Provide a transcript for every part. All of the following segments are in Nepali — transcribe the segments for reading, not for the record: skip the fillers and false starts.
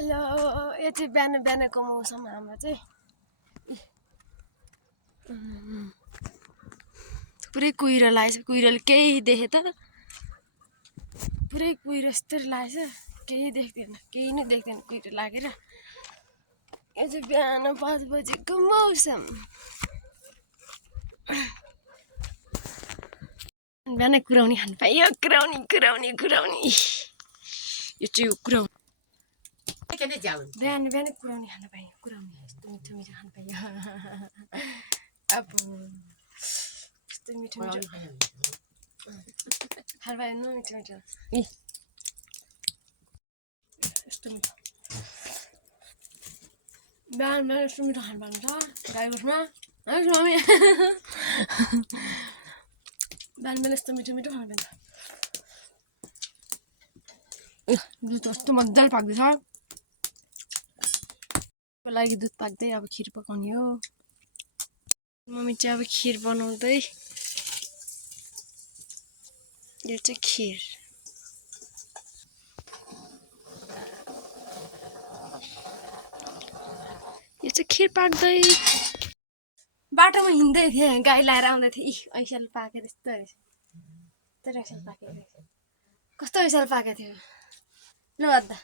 हेलो यो चाहिँ बिहान बिहानको मौसम हाम्रो चाहिँ पुरै कुहिरो लागेछ कुहिरोले केही देखे त पुरै कुहिरो जस्तो लागेछ केही देख्दैन केही नै देख्दैन कुहिरो लागेर यो चाहिँ बिहान 5 बजेको मौसम बिहानै कुराउनी खानु पाइयो कुराउनी कुराउनी कुराउनी यो चाहिँ कुराउनी बिहान बिहानै कुराउनी खानु पाइयो कुराउनी यस्तो मिठो मिठो खानु पाइयो अब यस्तो मिठो मिठो खानु पाइयो न मिठो मिठो यस्तो मिठो बिहान बिहान यस्तो मिठो खानु पाइन्छ गाई गोठमा है मम्मी बिहान बिहान यस्तो मिठो मिठो खानु पाइन्छ दुध कस्तो मजाले पाक्दैछ को लागि दुध पाक्दै अब खिर पकाउने हो मम्मी चाहिँ अब खिर बनाउँदै यो चाहिँ खिर यो चाहिँ खिर पाक्दै बाटोमा हिँड्दै थिएँ गाई लाएर आउँदै थिएँ ऐसाल पाकेर यस्तो रहेछ यस्तो ऐसाल पाकेको रहेछ कस्तो ऐसाल पाकेको थियो ल अद्दा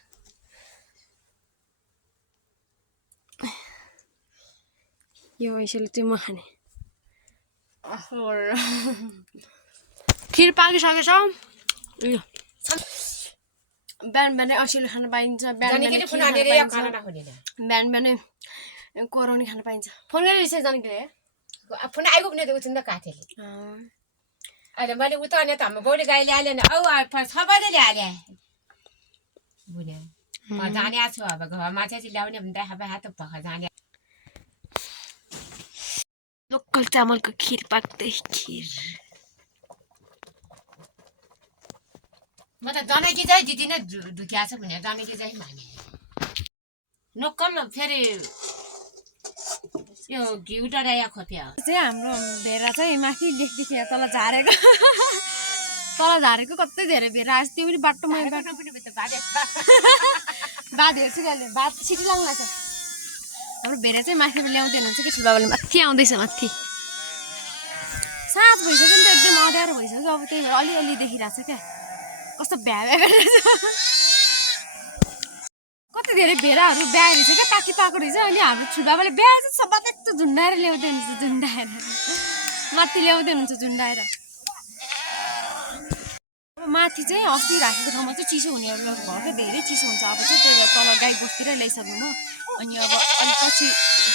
यो ऐसाले चाहिँ म खाने खिर पाकिसकेछ बिहान बिहानै ऐसाले खान पाइन्छ बिहान बिहानै कोराउनी खान पाइन्छ फोन गरेर जानेले फोन आएको पनि उठ्नु त काटेले अहिले मैले उता त हाम्रो बाउले गाई ल्याएन औ 6 बजे ल्याए बुझ्यो जाने छु अब घरमा चाहिँ ल्याउने भन्दा हात पख जाने लोकल चामलको खिर पाक्दै खिर म त जनकी चाहिँ दिदी नै दुखिया छ भने जनकी चाहिँ माने नोकल फेरि यो घिउ डराया खोप्या चाहिँ हाम्रो भेरा चाहिँ माथि देखि तल झारेको कतै धेरै भेरा आएछ त्यो पनि बाटोमा बात हेर्छु कहिले बात छिटो लाग्नु लाग्छ हाम्रो भेरा चाहिँ माथि ल्याउँदै हुनुहुन्छ कि ठुलबाबाले माथि आउँदैछ माथि साँझ भइसक्यो नि त एकदम अँध्यारो भइसक्यो अब त्यही भएर अलिअलि देखिरहेको छ क्या कस्तो भ्या गरेर कति धेरै भेराहरू ब्याएर छ क्या पाकी पाएको रहेछ अनि हाम्रो ठुलबाबाले बिहा चाहिँ सबै त्यस्तो झुन्डाएर ल्याउँदै हुनुहुन्छ झुन्डाएर माथि ल्याउँदै हुनुहुन्छ झुन्डाएर अब माथि चाहिँ अस्ति राखेको ठाउँमा चाहिँ चिसो हुने घर चाहिँ धेरै चिसो हुन्छ अब चाहिँ त्यही भएर तल गाई गोठतिर ल्याइसक्नु हो अनि अब अलिक पछि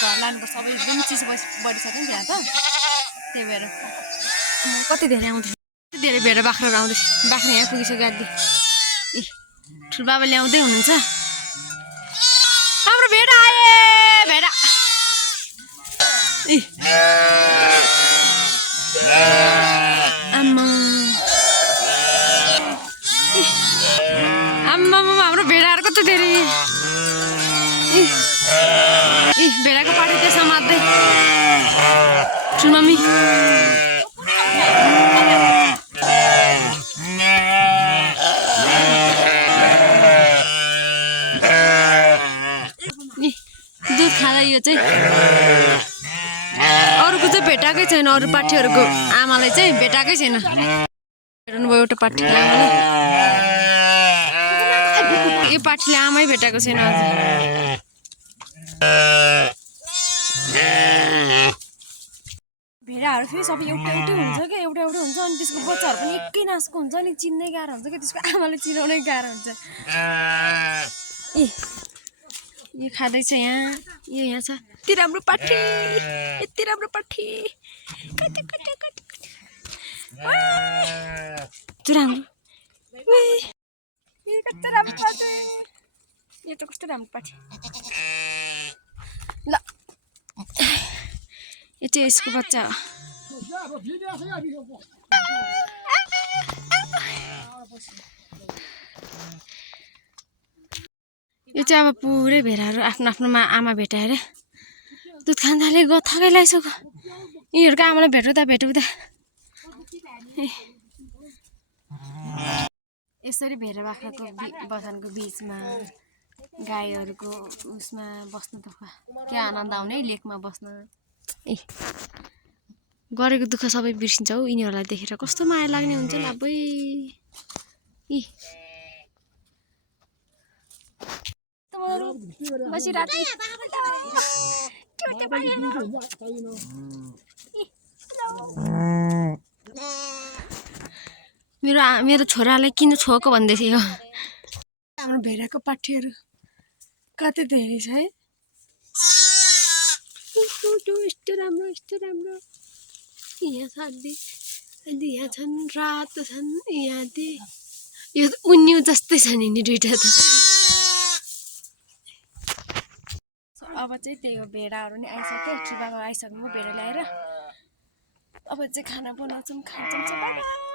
घर लानुपर्छ अब एकदम चिसो बढिसक्यो नि त्यहाँ त त्यही भएर कति धेरै आउँदैछ कति धेरै भेडा बाख्राहरू आउँदैछ बाख्रा यहाँ पुगिसक्यो आदि ए ठुलबाबा ल्याउँदै हुनुहुन्छ हाम्रो भेडा आए भेडा आम्मा आम्मा हाम्रो भेडाहरू कति धेरै भेडाको पाटी त्यो समात्दै ठुलमम्मी दुध खाँदा यो चाहिँ अरूको चाहिँ भेटाएकै छैन अरू पाठीहरूको आमालाई चाहिँ भेटाएकै छैन हेर्नुभयो एउटा पाठीको आमाले यो पाठीले आमै भेटाएको छैन अझ भेडाहरू फेरि सबै एउटा एउटै हुन्छ क्या एउटा एउटा हुन्छ अनि त्यसको बच्चाहरू पनि एकै नासको हुन्छ अनि चिन्नै गाह्रो हुन्छ क्या त्यसको आमाले चिनाउनै गाह्रो हुन्छ यो खाँदैछ यहाँ यो यहाँ छ यति राम्रो पाठी यति राम्रो पाठी राम्रो कस्तो राम्रो पाठी यो त कस्तो राम्रो पाठी ल यो चाहिँ यसको बच्चा हो यो चाहिँ अब पुरै भेराहरू आफ्नो आफ्नोमा आमा भेटाएर दुध खान थाले थकै लगाइसक्यो यिनीहरूको आमालाई भेटाउँदा यसरी भेरा बाख्राको बथानको बिचमा गाईहरूको उसमा बस्नु त के आनन्द आउने लेकमा बस्न ए गरेको दुःख सबै बिर्सिन्छ हौ यिनीहरूलाई देखेर कस्तो माया लाग्ने हुन्छ नि अबै इ मेरो छोरालाई किन छोएको भन्दै थियो हाम्रो भेडाको पाठीहरू कति धेरै छ है यस्तो राम्रो यहाँ छ अलि यहाँ छन् रातो छन् यहाँ यो उन्यु जस्तै छ नि दुईटा त अब चाहिँ त्यही हो भेडाहरू नि आइसक्यो ट्रिपामा आइसक्नु भेडा ल्याएर अब चाहिँ खाना बनाउँछौँ खान्छौँ